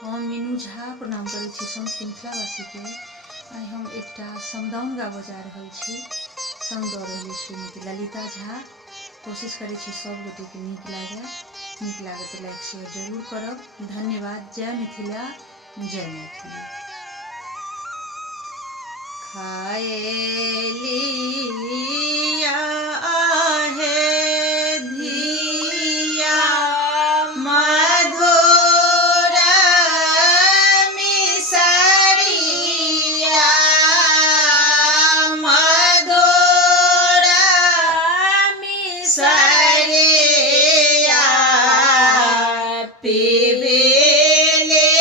हम मीनू झा प्रणाम करै छी समस्त मिथिलावासी के। आइ हम एकटा समदाउन गाबऽ जा रहल छी, संग दऽ रहल छी ललिता झा। कोशिश करै छी सब गोटेके नीक लागै। नीक लागै तऽ लाइक शेयर जरूर करब। धन्यवाद। जय मिथिला, जय मैथिली। खाएलिया आहे धिया मधुर मिसरिया, मधुर मिसरिया पीबेले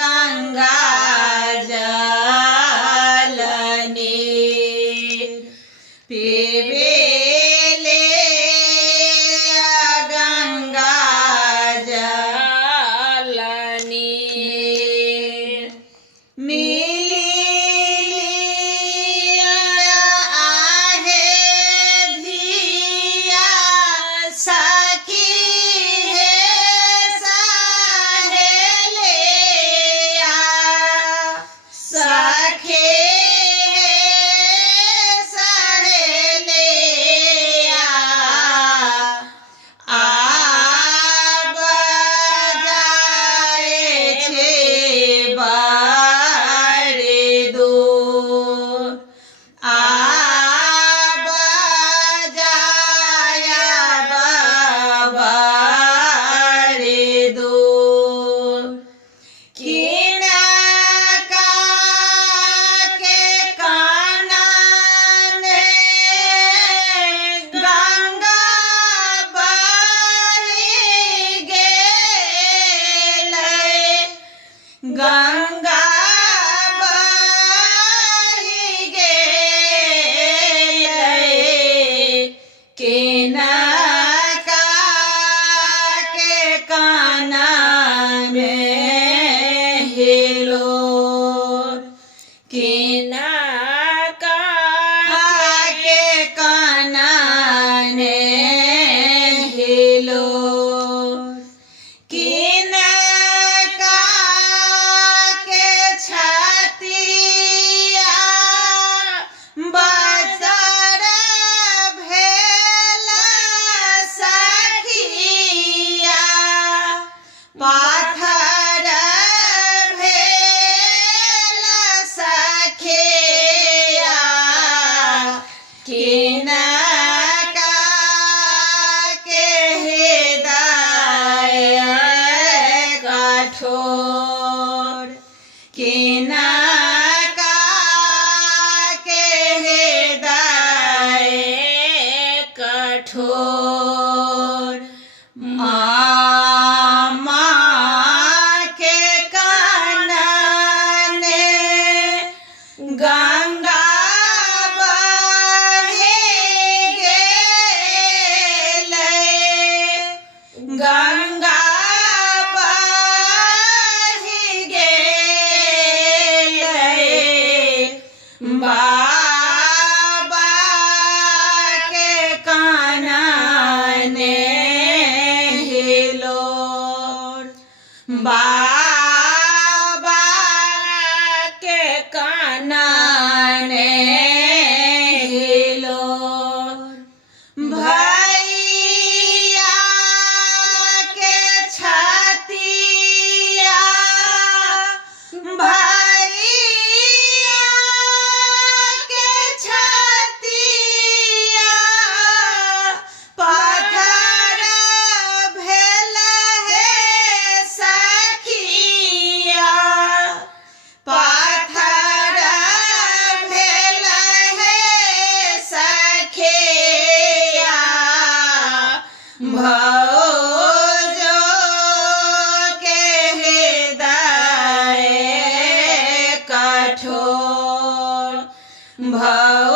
गंगा पीबेले गंगा जल नीर। मिलिया आहे धिया सखी हे सहेलिया, सखी गंगा बहि गेलै, किनका के कानमे हिलोर, किनका के कानमे हिलोर, बजर भेल सखिया, पाथर भेल सखिया, किनका के हृदय कठोर, किनका कठोर। मामा के कानने गंगा बहि गेलै, गंगा बहि गेलै, बाबा के कानने हिलोर, बाबा के कानने हिलोर, भैया के छतिया, भैया के छतिया पाथर भेल हे सखिया, पाथर भेल हे सखिया, भौजो के हृदय कठोर, भौ